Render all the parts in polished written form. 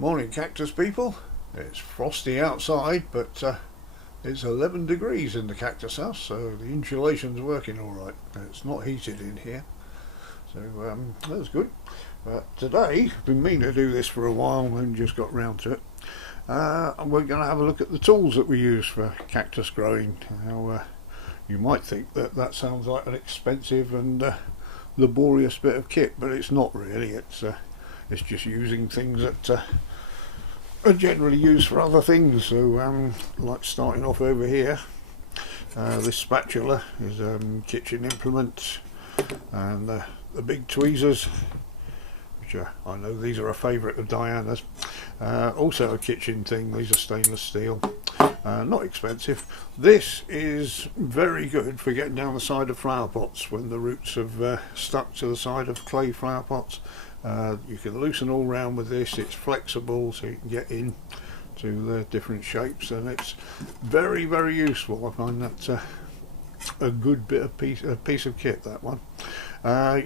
Morning, cactus people. It's frosty outside, but it's 11 degrees in the cactus house, so the insulation's working all right. It's not heated in here, so that's good. But today, I've been meaning to do this for a while and just got round to it. We're going to have a look at the tools that we use for cactus growing. Now, you might think that that sounds like an expensive and laborious bit of kit, but it's not really. It's just using things that are generally used for other things. So like starting off over here, this spatula is kitchen implement, and the big tweezers, which I know these are a favourite of Diana's, also a kitchen thing. These are stainless steel, not expensive. This is very good for getting down the side of flower pots when the roots have stuck to the side of clay flower pots. You can loosen all round with this. It's flexible, so you can get in to the different shapes, and it's very, very useful. I find that's a good bit of piece of kit, that one.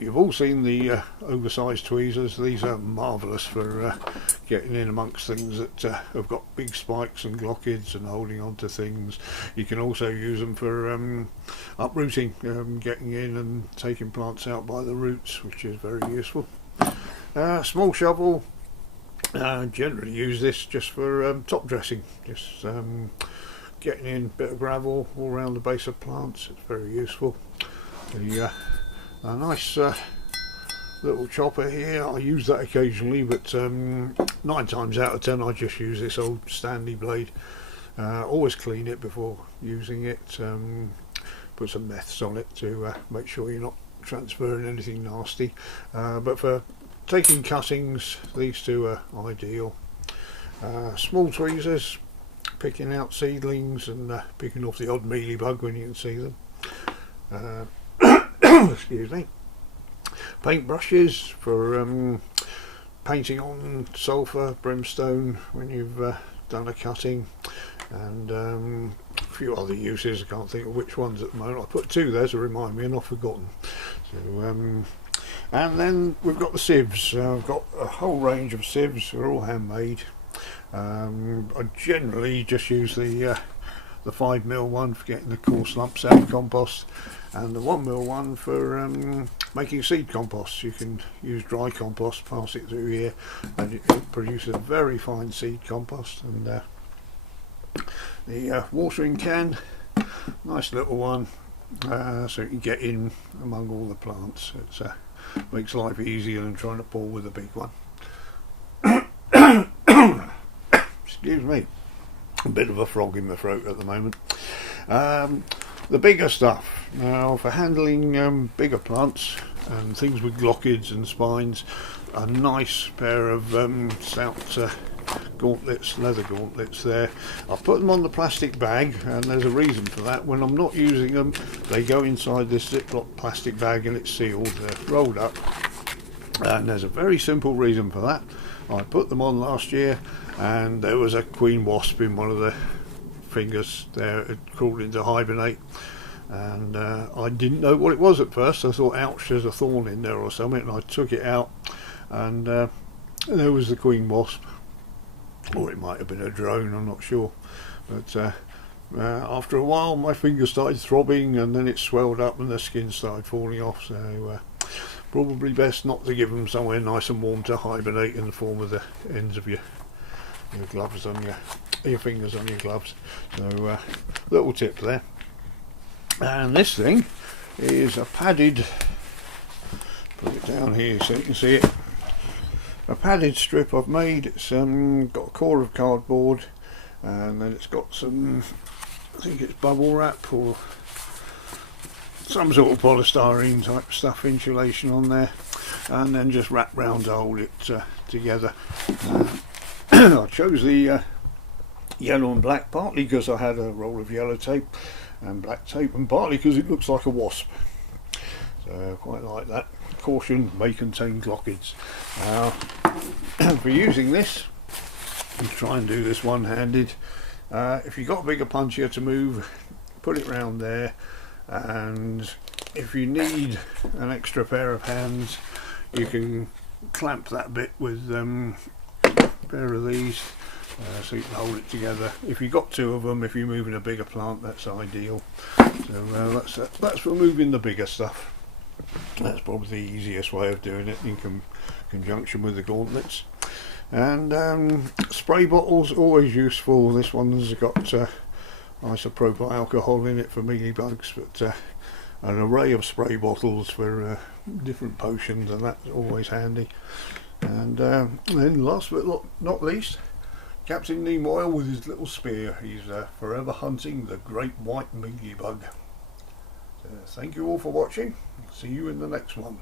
You've all seen the oversized tweezers. These are marvellous for getting in amongst things that have got big spikes and glockids and holding on to things. You can also use them for uprooting, getting in and taking plants out by the roots, which is very useful. Small shovel, generally use this just for top dressing, just getting in a bit of gravel all around the base of plants. It's very useful. A nice little chopper here, I use that occasionally, but 9 times out of 10 I just use this old Stanley blade. Always clean it before using it, put some meths on it to make sure you're not transferring anything nasty, but for taking cuttings, these two are ideal. Small tweezers, picking out seedlings and picking off the odd mealybug when you can see them. Excuse me. Paint brushes for painting on sulphur, brimstone when you've done a cutting, and a few other uses. I can't think of which ones at the moment. I put 2 there to remind me and I've forgotten. So, and then we've got the sieves. I've got a whole range of sieves. They're all handmade. I generally just use the 5mm one for getting the coarse lumps out of compost, and the 1mm one for making seed compost. You can use dry compost, pass it through here, and it produces a very fine seed compost. And the watering can, nice little one, so you can get in among all the plants. It makes life easier than trying to pour with a big one. Excuse me, a bit of a frog in my throat at the moment. The bigger stuff now for handling bigger plants and things with glockids and spines, a nice pair of stout gauntlets, leather gauntlets there. I put them on the plastic bag, and there's a reason for that. When I'm not using them, they go inside this Ziploc plastic bag and it's sealed, they're rolled up, and there's a very simple reason for that. I put them on last year and there was a queen wasp in one of the fingers there. It crawled into hibernate, and I didn't know what it was at first. I thought, ouch, there's a thorn in there or something, and I took it out, and there was the queen wasp, or it might have been a drone, I'm not sure. But after a while my finger started throbbing, and then it swelled up and the skin started falling off. So probably best not to give them somewhere nice and warm to hibernate in the form of the ends of your gloves on your fingers on your gloves. So little tip there. And this thing is a padded, put it down here so you can see it, a padded strip I've made. It's got a core of cardboard, and then it's got some, I think it's bubble wrap or some sort of polystyrene type stuff, insulation on there, and then just wrap round to hold it together. I chose the yellow and black partly because I had a roll of yellow tape and black tape, and partly because it looks like a wasp, so I quite like that. Caution, may contain glockids. For using this, you try and do this one-handed. If you've got a bigger Opuntia to move, put it round there, and if you need an extra pair of hands, you can clamp that bit with pair of these so you can hold it together. If you've got two of them, if you're moving a bigger plant, that's ideal. So that's for moving the bigger stuff. That's probably the easiest way of doing it in conjunction with the gauntlets. And spray bottles, always useful. This one's got isopropyl alcohol in it for mealybugs, but an array of spray bottles for different potions, and that's always handy. And then last but not least, Captain Nemo with his little spear. He's forever hunting the great white mealybug. So thank you all for watching. See you in the next one.